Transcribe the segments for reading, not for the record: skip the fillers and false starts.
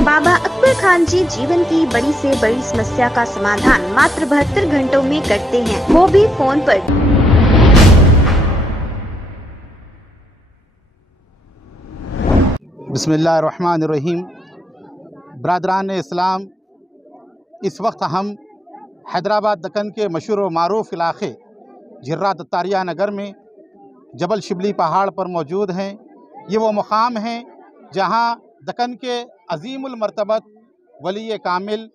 बाबा अकबर खान जी जीवन की बड़ी से बड़ी समस्या का समाधान मात्र 72 घंटों में करते हैं, वो भी फोन पर। बिस्मिल्लाहिर्रहमानिर्रहीम। बरादरान इस्लाम, इस वक्त हम हैदराबाद दक्कन के मशहूर व मारूफ इलाक़े झिर्रा दत्तारिया नगर में जबल शिबली पहाड़ पर मौजूद हैं। ये वो मुकाम हैं जहाँ दक्कन के अज़ीमुल मर्तबत वली कामिल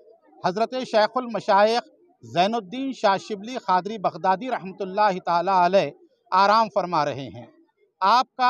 हज़रत शेखुल मशाइख ज़ैनुद्दीन शाह शिबली क़ादरी बग़दादी रहमतुल्लाहि ताला अलैह आराम फरमा रहे हैं। आपका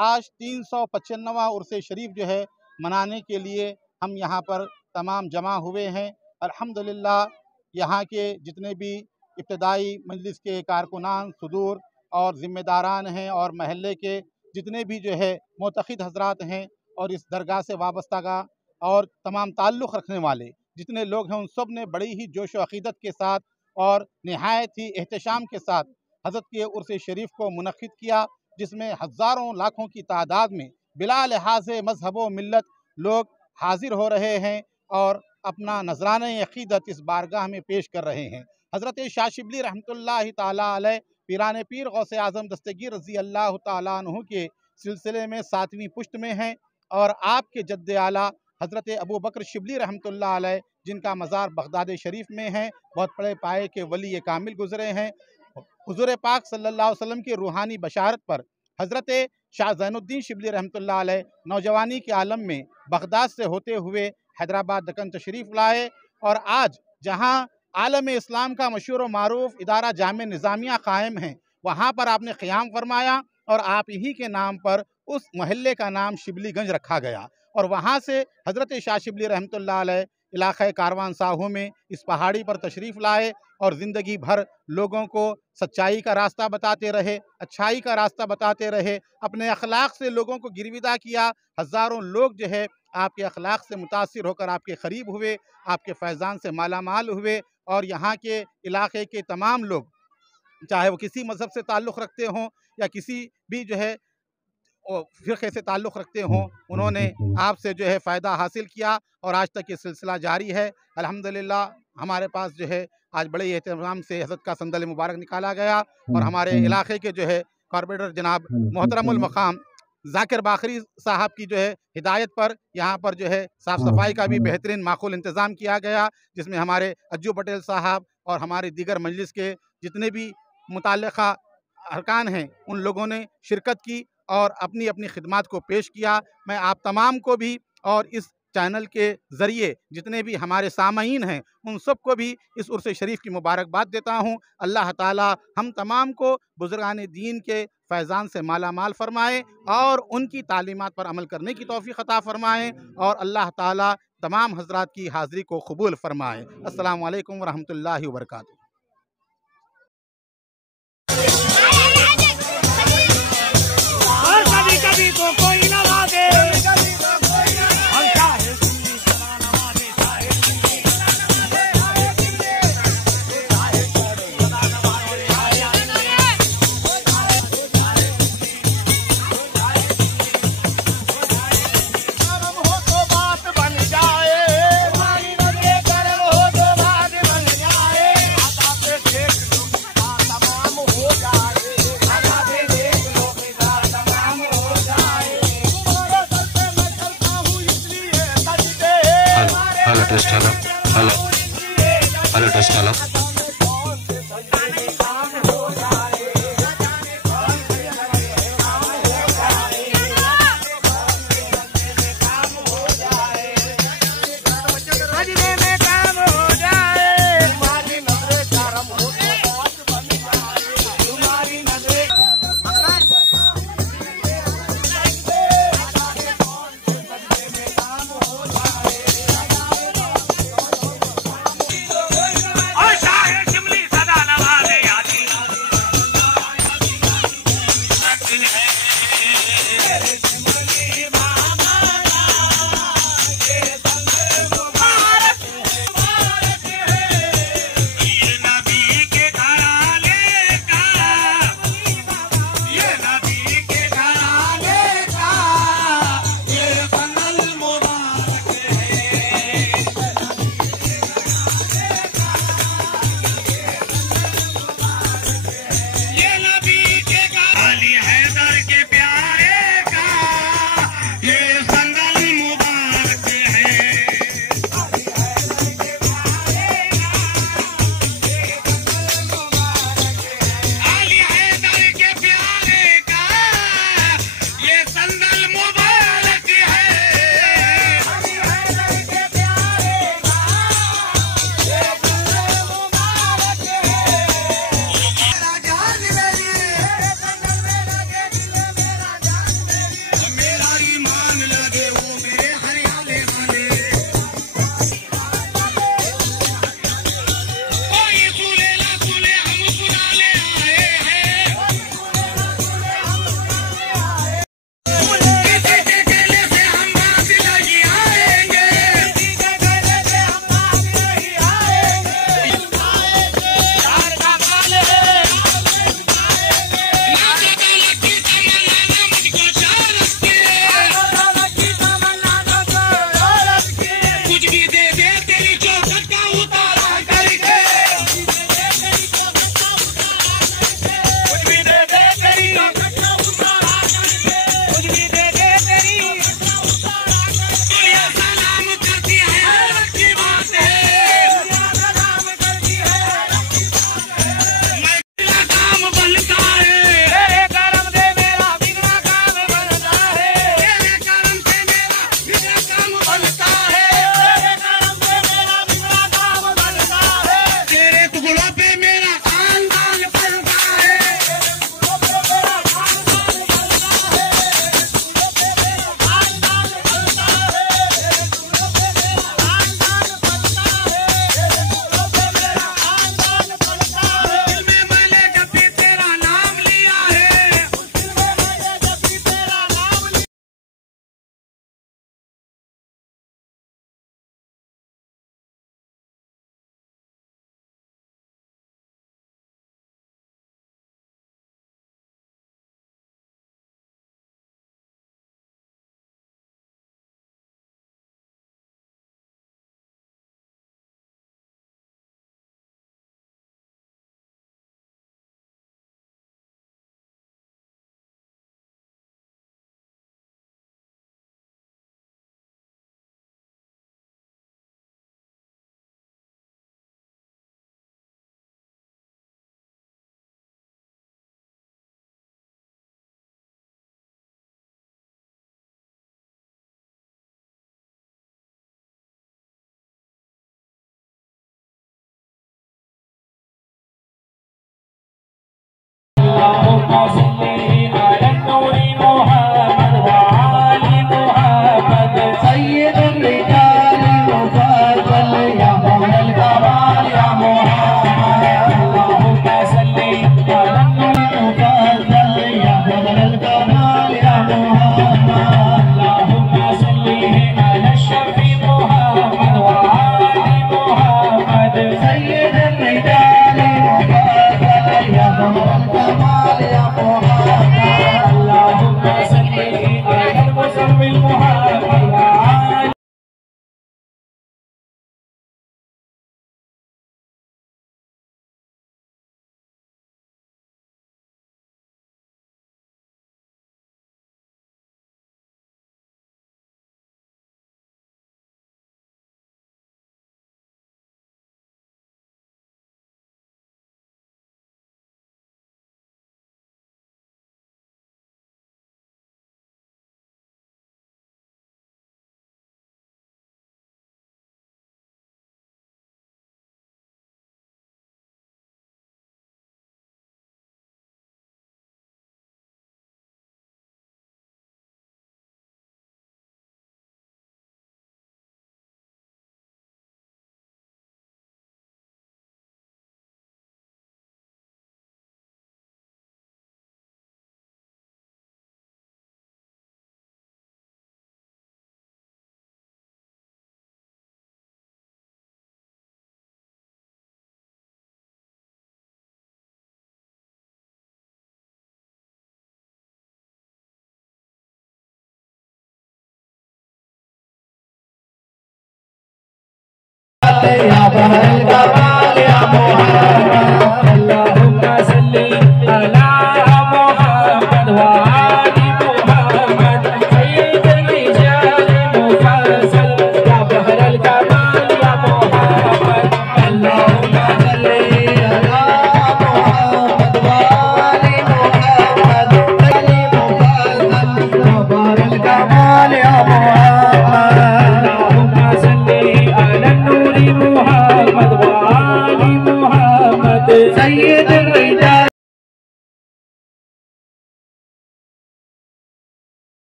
आज 395वां उर्स शरीफ जो है मनाने के लिए हम यहाँ पर तमाम जमा हुए हैं। अल्हम्दुलिल्लाह, यहाँ के जितने भी इब्तिदाई मजलिस के कारकुनान सुदूर और ज़िम्मेदारान हैं और महल्ले के जितने भी जो है मोतक़िद हज़रात हैं और इस दरगाह से वाबस्ता और तमाम ताल्लुक़ रखने वाले जितने लोग हैं, उन सब ने बड़ी ही जोश व अक़ीदत के साथ और नहायत ही एहतशाम के साथ हज़रत के उर्स शरीफ को मुनक़्क़िद किया, जिसमें हज़ारों लाखों की तादाद में बिला लिहाज़ मज़हब व मिल्लत लोग हाज़िर हो रहे हैं और अपना नज़राने अक़ीदत इस बारगाह में पेश कर रहे हैं। हज़रत शाह शिबली रहमतुल्लाहि ताला अलैह पीराने पीर गौसे आज़म दस्तगीर रज़ी अल्लाह ताला अन्हु के सिलसिले में 7वीं पुश्त में हैं और आपके जद्द आला हज़रत अबू बकर शिबली रहमतुल्लाह अलैह, जिनका मज़ार बग़दाद शरीफ में है, बहुत बड़े पाए के वली कामिल गुज़रे हैं। हुज़ूर पाक सल्लल्लाहु अलैहि वसल्लम की रूहानी बशारत पर हज़रत शाह ज़ैनुद्दीन शिबली रहमतुल्लाह अलैह नौजवानी के आलम में बग़दाद से होते हुए हैदराबाद दक्कन तशरीफ़ लाए और आज जहाँ आलम इस्लाम का मशहूर व मारूफ इदारा जामे निज़ामिया कायम है, वहाँ पर आपने क़याम फरमाया और आप ही के नाम पर उस महल्ले का नाम शिबलीगंज रखा गया और वहाँ से हज़रत शाह शिबली रहमतुल्लाह अलैह इलाक़े कारवान साहों में इस पहाड़ी पर तशरीफ़ लाए और ज़िंदगी भर लोगों को सच्चाई का रास्ता बताते रहे, अच्छाई का रास्ता बताते रहे, अपने अखलाक से लोगों को गिरविदा किया। हज़ारों लोग जो है आपके अखलाक से मुतासिर होकर आपके क़रीब हुए, आपके फैज़ान से माला माल हुए और यहाँ के इलाक़े के तमाम लोग, चाहे वो किसी मज़हब से ताल्लुक़ रखते हों या किसी भी जो है फ़िक़े से ताल्लुक़ रखते हों, उन्होंने आपसे जो है फ़ायदा हासिल किया और आज तक ये सिलसिला जारी है। अल्हम्दुलिल्लाह, हमारे पास जो है आज बड़े एहतमाम से हज़रत का संदल मुबारक निकाला गया और हमारे इलाक़े के जो है कॉर्पोरेटर जनाब मोहतरमुल मक़ाम ज़ाकिर बाखरी साहब की जो है हिदायत पर यहाँ पर जो है साफ़ सफाई का भी बेहतरीन माकूल इंतज़ाम किया गया, जिसमें हमारे अज्जू पटेल साहब और हमारे दीगर मजलिस के जितने भी मुताल्लिक़ा अरकान हैं, उन लोगों ने शिरकत की और अपनी अपनी खिदमात को पेश किया। मैं आप तमाम को भी और इस चैनल के ज़रिए जितने भी हमारे सामईन हैं, उन सब को भी इस उर्स शरीफ की मुबारकबाद देता हूँ। अल्लाह ताला हम तमाम को बुज़ुर्गान दीन के फैज़ान से माला माल फरमाए और उनकी तालीमात पर अमल करने की तौफ़ीक़ अता फ़रमाए और अल्लाह ताला तमाम हज़रात की हाज़िरी को कबूल फ़रमाए। अस्सलामु अलैकुम व रहमतुल्लाहि व बरकातुहू। Hello test hello.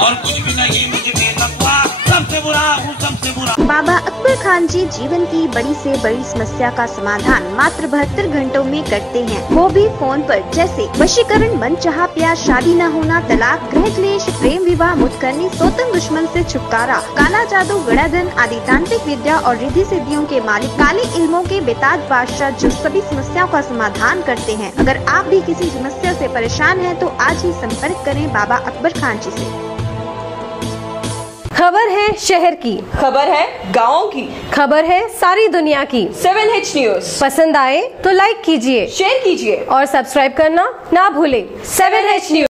और कुछ भी नहीं मुझे बेतकवा, सबसे बुरा हूँ सबसे बुरा। बाबा अकबर खान जी जीवन की बड़ी से बड़ी समस्या का समाधान मात्र 72 घंटों में करते हैं, वो भी फोन पर। जैसे वशीकरण, मनचाहा प्यार, शादी न होना, तलाक, गृह क्लेश, प्रेम विवाह, मुतकरनी, सोतन दुश्मन से छुटकारा, काला जादू, गड़ाधन आदि तांत्रिक विद्या और रिद्धि सिद्धियों के मालिक काले इल्मों के बेताज बादशाह जो सभी समस्याओं का समाधान करते हैं। अगर आप भी किसी समस्या से परेशान हैं तो आज ही संपर्क करें बाबा अकबर खान जी से। खबर है शहर की, खबर है गाँव की, खबर है सारी दुनिया की। 7H न्यूज पसंद आए तो लाइक कीजिए, शेयर कीजिए और सब्सक्राइब करना ना भूलें। 7H news.